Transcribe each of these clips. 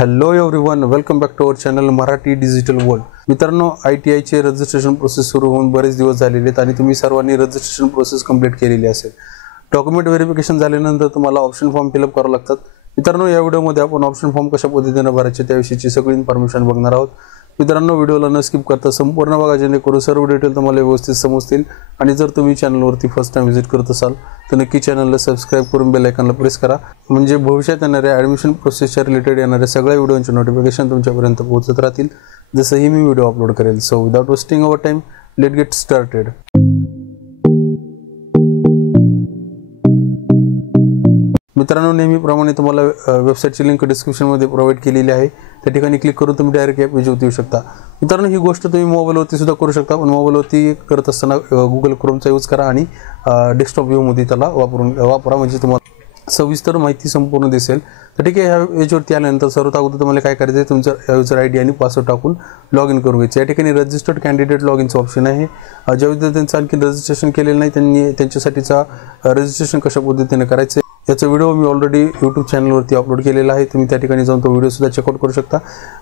Hello everyone, welcome back to our channel Marathi digital world. मित्रांनो, ITI चे registration process सुरू होऊन बरेच दिवस झालेले आहेत आणि तुम्ही सर्वांनी रजिस्ट्रेशन प्रोसेस कंप्लीट केलेली असेल. डॉक्युमेंट व्हेरिफिकेशन झाल्यानंतर तुम्हाला ऑप्शन फॉर्म फिलअप करावे लागतात. मित्रांनो, या व्हिडिओमध्ये आपण ऑप्शन फॉर्म कशा पद्धतीने भरायचे त्याविषयीची सगळी इन्फॉर्मेशन बघणार आहोत. मित्रांनो, व्हिडिओला न स्किप करता संपूर्ण बघा, जेणेकरून सर्व डिटेल तुम्हाला व्यवस्थित समजतील. आणि जर तुम्ही चॅनलवरती फर्स्ट टाइम व्हिजिट करत असाल तर नक्की चॅनलला सबस्क्राइब करून बेल आयकॉनला प्रेस करा, म्हणजे भविष्यात येणाऱ्या ॲडमिशन प्रोसेसच्या रिलेटेड येणाऱ्या सगळ्या व्हिडिओचे नोटिफिकेशन तुमच्यापर्यंत पोहोचत राहतील जसंही मी व्हिडिओ अपलोड करेल. So without wasting our time, let get started. मित्रांनो, नेहमीप्रमाणे तुम्हाला वेबसाईटची लिंक डिस्क्रिप्शनमध्ये प्रोव्हाइड केलेली आहे. त्या ठिकाणी क्लिक करून तुम्ही डायरेक्ट ॲप पेजवरती येऊ शकता. मित्रांनो, ही गोष्ट तुम्ही मोबाईलवरती सुद्धा करू शकता, पण मोबाईलवरती करत असताना गुगल क्रोमचा यूज करा आणि डेस्कटॉप व्ह्यूमध्ये त्याला वापरा, म्हणजे तुम्हाला सविस्तर माहिती संपूर्ण दिसेल. तर ठीक आहे, ह्या पेजवरती आल्यानंतर सर्वात अगोदर तुम्हाला काय करायचं आहे, तुमचं युजर ID आणि पासवर्ड टाकून लॉग इन करून घ्यायचं. या ठिकाणी रजिस्टर्ड कॅन्डिडेट लॉग इनचं ऑप्शन आहे. ज्या विद्यार्थ्यांचं आणखी रजिस्ट्रेशन केलेलं नाही त्यांनी त्यांच्यासाठीचा रजिस्ट्रेशन कशा पद्धतीने करायचं याचा व्हिडिओ मी ऑलरेडी यूट्यूब चॅनलवरती अपलोड केलेला आहे. तुम्ही त्या ठिकाणी जाऊन तो व्हिडिओसुद्धा चेकआउट करू शकता.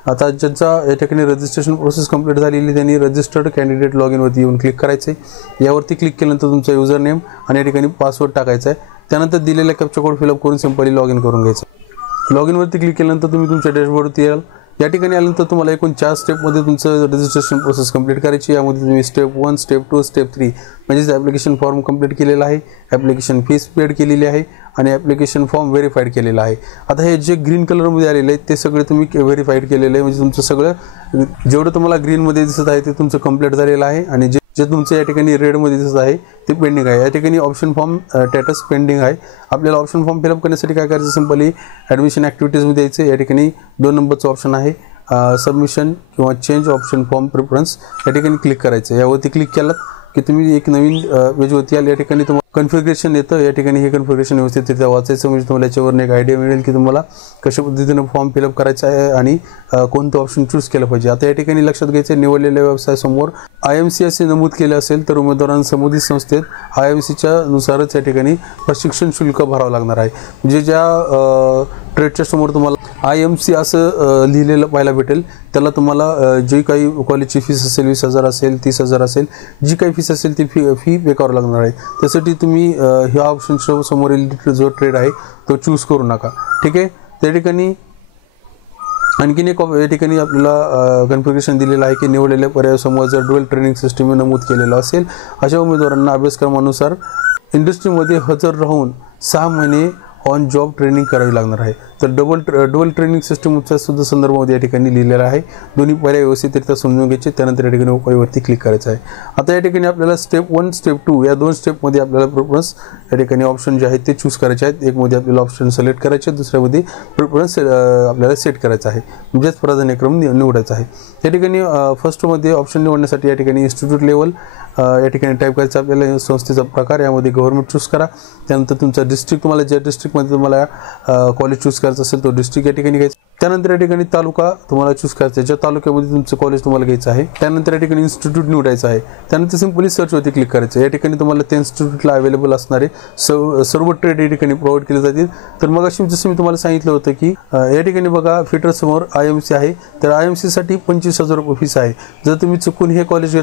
आता ज्यांचा या ठिकाणी रजिस्ट्रेशन प्रोसेस कंप्लीट झालेली त्यांनी रजिस्टर्ड कॅन्डिडेट लॉग इनवरती येऊन क्लिक करायचं आहे. यावरती क्लिक केल्यानंतर तुमचा युजर नेम आणि या ठिकाणी पासवर्ड टाकायचा आहे. त्यानंतर दिलेला कॅप्चा कोड फिलअप करून सिंपली लॉग इन करून घ्यायचं. लॉग इनवरती क्लिक केल्यानंतर तुम्ही तुमच्या डॅशबोर्डवरती याल. या ठिकाणी आल्यानंतर तुम्हाला एकूण 4 स्टेपमध्ये तुमचं रजिस्ट्रेशन प्रोसेस कंप्लीट करायची. यामध्ये तुम्ही स्टेप 1, स्टेप 2, स्टेप 3 म्हणजेच ॲप्लिकेशन फॉर्म कंप्लीट केलेला आहे, ॲप्लिकेशन फीस पेड केलेली आहे आणि ॲप्लिकेशन फॉर्म व्हेरीफाईड केलेला आहे. आता हे जे ग्रीन कलरमध्ये आलेले आहे ते सगळे तुम्ही व्हेरीफाईड केलेलं आहे, म्हणजे तुमचं सगळं जेवढं तुम्हाला ग्रीनमध्ये दिसत आहे ते तुमचं कंप्लीट झालेलं आहे. आणि जे तुमचं या ठिकाणी रेडमध्ये दिसत आहे ते पेंडिंग आहे. या ठिकाणी ऑप्शन फॉर्म स्टेटस पेंडिंग आहे. आपल्याला ऑप्शन फॉर्म फिलअप करण्यासाठी काय करायचं, सिंपली ॲडमिशन ॲक्टिव्हिटीजमध्ये यायचं. या ठिकाणी 2 नंबरचं ऑप्शन आहे, सबमिशन किंवा चेंज ऑप्शन फॉर्म प्रिफरन्स. या ठिकाणी क्लिक करायचं. यावरती क्लिक केलं की तुम्ही एक नवीन पेजवरती आल. या ठिकाणी तुम्हाला कन्फिगरेशन येतं. या ठिकाणी हे कन्फिगरेशन व्यवस्थितरित्या वाचायचं, म्हणजे तुम्हाला याच्यावरून एक आयडिया मिळेल की तुम्हाला कशा पद्धतीने फॉर्म फिलअप करायचा आहे आणि कोणतं ऑप्शन चूज केलं पाहिजे. आता या ठिकाणी लक्षात घ्यायचं, निवडलेल्या व्यवसायासमोर IMC असे नमूद केले असेल तर उमेदवारांना संबंधित संस्थेत IMCच्या नुसारच या ठिकाणी प्रशिक्षण शुल्क भरावं लागणार आहे. म्हणजे ज्या ट्रेडच्या समोर तुम्हाला IMC असं लिहिलेलं पाहायला भेटेल त्याला तुम्हाला जी काही कॉलेजची फीस असेल 20,000 असेल, 30,000 असेल, जी काही फीस असेल ती फी पे करावं लागणार आहे. त्यासाठी तुम्ही ह्या ऑप्शनच्या समोरील जो ट्रेड आहे तो चूज करू नका. ठीक आहे. त्या ठिकाणी आणखीन एक या ठिकाणी आपल्याला कन्फिगरेशन दिलेलं आहे की निवडलेल्या पर्यायासमोर जर ड्युअल ट्रेनिंग सिस्टीम नमूद केलेलं असेल अशा उमेदवारांना अभ्यासक्रमानुसार इंडस्ट्रीमध्ये हजर राहून 6 महिने ऑन जॉब ट्रेनिंग करावी लागणार आहे. तर डबल ट्रेनिंग सिस्टमच्या सुद्धा संदर्भामध्ये या ठिकाणी लिहिलेलं आहे. दोन्ही पर्याय व्यवस्थितरित्या समजून घ्यायचे. त्यानंतर या ठिकाणी ओकेवरती क्लिक करायचं आहे. आता या ठिकाणी आपल्याला स्टेप 1, स्टेप 2 या 2 स्टेपमध्ये आपल्याला प्रिफरन्स या ठिकाणी ऑप्शन जे आहेत ते चूज करायचे आहेत. एकमध्ये आपल्याला ऑप्शन सिलेक्ट करायचे, दुसऱ्यामध्ये प्रिफरन्स आपल्याला सेट करायचं आहे, म्हणजेच प्राधान्यक्रम निवडायचा आहे. या ठिकाणी फर्स्टमध्ये ऑप्शन निवडण्यासाठी या ठिकाणी इन्स्टिट्यूट लेवल या ठिकाणी टाईप करायचं आपल्याला, संस्थेचा प्रकार यामध्ये गव्हर्नमेंट चूज करा. त्यानंतर तुमचा डिस्ट्रिक्ट, तुम्हाला ज्या डिस्ट्रिक्टमध्ये तुम्हाला कॉलेज चूज करायचं असेल तो डिस्ट्रिक्ट या ठिकाणी घ्यायचा. त्यानंतर या ठिकाणी तालुका तुम्हाला चूज करायचा आहे, ज्या तालुक्यामध्ये तुमचं कॉलेज तुम्हाला घ्यायचं आहे. त्यानंतर या ठिकाणी इन्स्टिट्यूट निवडायचं आहे. त्यानंतर सिंपली सर्चवरती क्लिक करायचं. या ठिकाणी तुम्हाला त्या इन्स्टिट्यूटला अवेलेबल असणारे सर्व ट्रेड या ठिकाणी प्रोव्हाइड केले जातील. तर मग अशी जसं मी तुम्हाला सांगितलं होतं की या ठिकाणी बघा फिटर समोर IMC आहे, तर IMC साठी 25,000 रुपये फीस आहे. जर तुम्ही चुकून हे कॉलेज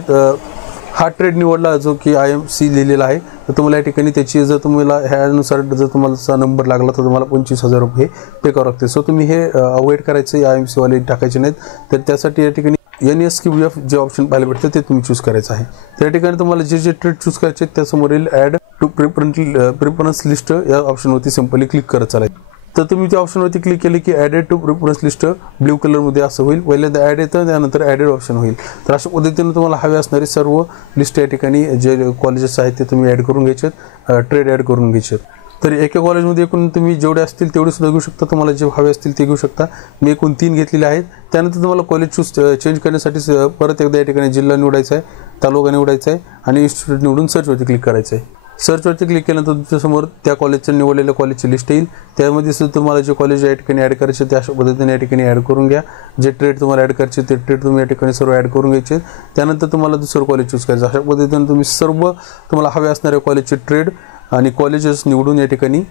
हा ट्रेड निवडला जो की IMC लिहिलेला आहे तर तुम्हाला या ठिकाणी त्याची जर तुम्हाला ह्यानुसार जर तुम्हाला नंबर लागला तर तुम्हाला 25,000 रुपये पे करावं लागते. सो तुम्ही हे अवॉइड करायचं, IMC वाले टाकायचे नाहीत. तर त्यासाठी या ठिकाणी NSQF जे ऑप्शन पाहायला भेटतं ते तुम्ही चूज करायचं आहे. त्या ठिकाणी तुम्हाला जे ट्रेड चूज करायचे त्यासमोरील ॲड टू प्रिफरन्स लिस्ट या ऑप्शनवरती सिंपली क्लिक करत चालायचं. तर तुम्ही त्या ऑप्शनवरती क्लिक केले की added to preference list blue कलरमध्ये असं होईल. पहिल्यांदा ॲड येतं, त्यानंतर ॲडेड ऑप्शन होईल. तर अशा पद्धतीने तुम्हाला हवे असणारे सर्व लिस्ट या ठिकाणी जे कॉलेजेस आहेत ते तुम्ही ॲड करून घ्यायचे, ट्रेड ॲड करून घ्यायचे. तर एका कॉलेजमध्ये एकूण तुम्ही जेवढे असतील तेवढे सुद्धा घेऊ शकता, तुम्हाला जे हवे असतील ते घेऊ शकता. मी एकूण 3 घेतलेले आहेत. त्यानंतर तुम्हाला कॉलेज चेंज करण्यासाठी परत एकदा या ठिकाणी जिल्हा निवडायचा आहे, तालुका निवडायचा आहे आणि इन्स्टिट्यूट निवडून सर्चवरती क्लिक करायचं आहे. सर्चवरती क्लिक केल्यानंतर तुमच्यासमोर त्या कॉलेजचं निवडलेल्या कॉलेजची लिस्ट येईल. त्यामध्ये सुद्धा तुम्हाला जे कॉलेज या ठिकाणी ॲड करायचे ते अशा पद्धतीने या ठिकाणी ॲड करून घ्या. जे ट्रेड तुम्हाला ॲड करायचे ते ट्रेड तुम्ही या ठिकाणी सर्व ॲड करून घ्यायचे. त्यानंतर तुम्हाला दुसरं कॉलेज चूज करायचं. अशा पद्धतीने तुम्ही सर्व तुम्हाला हवे असणाऱ्या कॉलेजचे ट्रेड आणि कॉलेजेस निवडून या ठिकाणी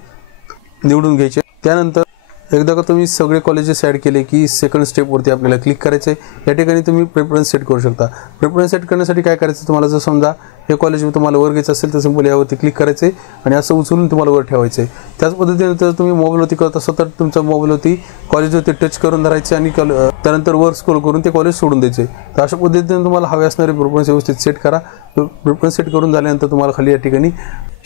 निवडून घ्यायचे. त्यानंतर एकदा का तुम्ही सगळे कॉलेजेस ॲड केले की सेकंड स्टेपवरती आपल्याला क्लिक करायचं आहे। या ठिकाणी तुम्ही प्रेफरन्स सेट करू शकता। प्रेफरन्स सेट करण्यासाठी काय करायचं, तुम्हाला जर समजा हे कॉलेज तुम्हाला वर घ्यायचं असेल तर सिंपल यावरती क्लिक करायचं आहे आणि असं उचलून तुम्हाला वर ठेवायचं आहे। त्याच पद्धतीने जर तुम्ही मोबाईलवरती करत असाल तर तुमच्या मोबाईलवरती कॉलेजवरती टच करून धरायचे आणि त्यानंतर वर स्क्रोल करून ते कॉलेज सोडून द्यायचे। तर अशा पद्धतीने तुम्हाला हवे असणारे प्रेफरन्स व्यवस्थित सेट करा। प्रेफरन्स सेट करून झाल्यानंतर तुम्हाला खाली या ठिकाणी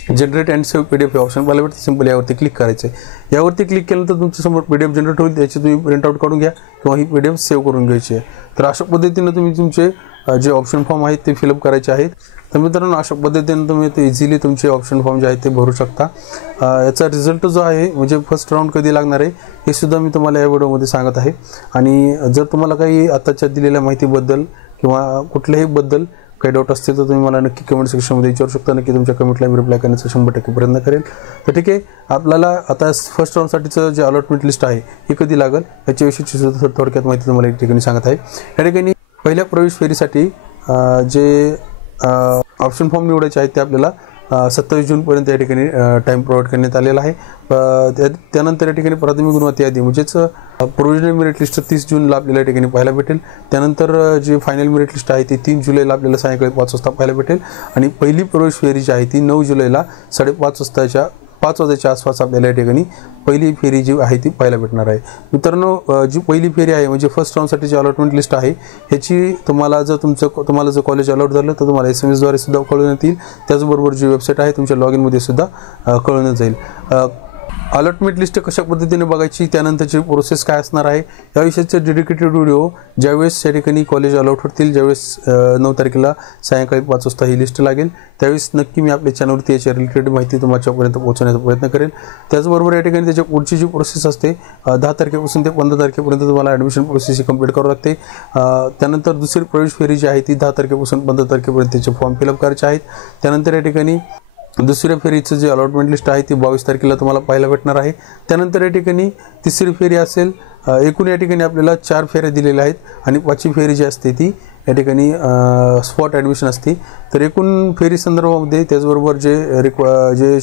जनरेट अँड सेव्ह PDF हे ऑप्शन पाहायला भेटतं। सिंपल यावरती क्लिक करायचं आहे। यावरती क्लिक केल्यानंतर तुमच्यासमोर PDF जनरेट होईल, त्याची तुम्ही प्रिंटआउट काढून घ्या किंवा ही PDF सेव्ह करून घ्यायची आहे। तर अशा पद्धतीने तुम्ही तुमचे जे ऑप्शन फॉर्म आहेत ते फिलअप करायचे आहेत। तर मित्रांनो अशा पद्धतीने तुम्ही ते इझिली तुमचे ऑप्शन फॉर्म जे आहेत ते भरू शकता। याचा रिझल्ट जो आहे म्हणजे फर्स्ट राऊंड कधी लागणार आहे हे सुद्धा मी तुम्हाला या व्हिडिओमध्ये सांगत आहे। आणि जर तुम्हाला काही आताच्या दिलेल्या माहितीबद्दल किंवा कुठल्याही बद्दल काही डाऊट असतील तर तुम्ही मला नक्की कमेंट सेक्शनमध्ये विचारू शकता। नक्की तुमच्या कमेंटला मी रिप्लाय करण्याचा 100% प्रयत्न करेल। तर ठीक आहे, आपल्याला आता फर्स्ट राऊंडसाठीचं जे अलॉटमेंट लिस्ट आहे ही कधी लागेल याच्याविषयीची सुद्धा थोडक्यात माहिती तुम्हाला एक ठिकाणी सांगत आहे। या ठिकाणी पहिल्या प्रवेश फेरीसाठी जे ऑप्शन फॉर्म निवडायचे आहेत ते आपल्याला 27 जूनपर्यंत या ठिकाणी टाईम प्रोव्हाइड करण्यात आलेला आहे। त्यानंतर या ठिकाणी प्राथमिक गुणवत्ता यादी म्हणजेच प्रोव्हिजनल मेरिट लिस्ट 30 जूनला आपल्याला या ठिकाणी पाहायला भेटेल। त्यानंतर जे फायनल मेरिट लिस्ट आहे ती 3 जुलैला आपल्याला सायंकाळी 5 वाजता पाहायला भेटेल आणि पहिली प्रवेश फेरी जी आहे ती 9 जुलैला 5:30 वाजेच्या आसपास आपल्याला या ठिकाणी पहिली फेरी जी आहे ती पाहायला भेटणार आहे। मित्रांनो जी पहिली फेरी आहे म्हणजे फर्स्ट राऊंडसाठी जी अलॉटमेंट लिस्ट आहे ह्याची तुम्हाला जर कॉलेज अलॉट झालं तर तुम्हाला SMS द्वारे सुद्धा कळवण्यात येईल। त्याचबरोबर जी वेबसाईट आहे तुमच्या लॉग इनमध्ये सुद्धा कळवण्यात जाईल। अलॉटमेंट लिस्ट कशा पद्धतीने बघायची, त्यानंतरची प्रोसेस काय असणार आहे याविषयीचे डेडिकेटेड व्हिडिओ ज्यावेळेस या ठिकाणी कॉलेज अलॉट होतील, ज्यावेळेस 9 तारखेला सायंकाळी 5 वाजता ही लिस्ट लागेल त्यावेळेस नक्की मी आपल्या चॅनलवरती याच्या रिलेटेड माहिती तुमच्यापर्यंत पोहोचवण्याचा प्रयत्न करेल। त्याचबरोबर या ठिकाणी त्याच्या पुढची जी प्रोसेस असते 10 तारखेपासून ते 15 तारखेपर्यंत तुम्हाला ॲडमिशन प्रोसेस ही कंप्लीट करावी लागते। त्यानंतर दुसरी प्रवेश फेरी जी आहे ती 10 तारखेपासून 15 तारखेपर्यंत त्याचे फॉर्म फिलअप करायचे आहेत। त्यानंतर या ठिकाणी दुसऱ्या फेरीचं जे अलॉटमेंट लिस्ट आहे ती 22 तारखेला तुम्हाला पाहायला भेटणार आहे। त्यानंतर या ठिकाणी तिसरी फेरी असेल, एकूण या ठिकाणी आपल्याला 4 फेऱ्या दिलेल्या आहेत आणि 5वी फेरी जी असते ती या ठिकाणी स्पॉट ॲडमिशन असते। तर एकूण फेरी संदर्भामध्ये त्याचबरोबर जे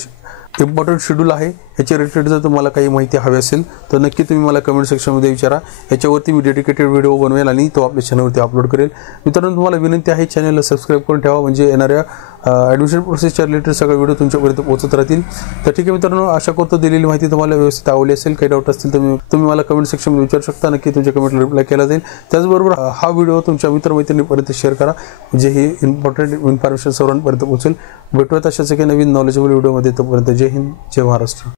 इम्पॉर्टंट शेड्यूल आहे याच्या रिलेटेड जर तुम्हाला काही माहिती हवी असेल तर नक्की तुम्ही मला कमेंट सेक्शनमध्ये विचारा। याच्यावरती मी डेडिकेटेड व्हिडिओ बनवेल आणि तो आपल्या चॅनलवरती अपलोड करेल। मित्रांनो तुम्हाला विनंती आहे चॅनलला सबस्क्राईब करून ठेवा म्हणजे येणाऱ्या ॲडमिशन प्रोसेसच्या रिलेटेड सगळे व्हिडिओ तुमच्यापर्यंत पोहोचत राहतील। तर ठीक आहे मित्रांनो, आशा करतो दिलेली माहिती तुम्हाला व्यवस्थित आवडली असेल। काही डाऊट असतील तर तुम्ही मला कमेंट सेक्शनमध्ये विचारू शकता, नक्की तुमच्या कमेंटला रिप्लाय केला जाईल। त्याचबरोबर हा व्हिडिओ तुमच्या मित्रमैत्रिणीपर्यंत शेअर करा म्हणजे ही इम्पॉर्टंट इन्फॉर्मेशन सर्वांपर्यंत पोहोचेल। भेटूयात अशाच काही नवीन नॉलेजेबल व्हिडिओमध्ये, तोपर्यंत जय हिंद जय महाराष्ट्र।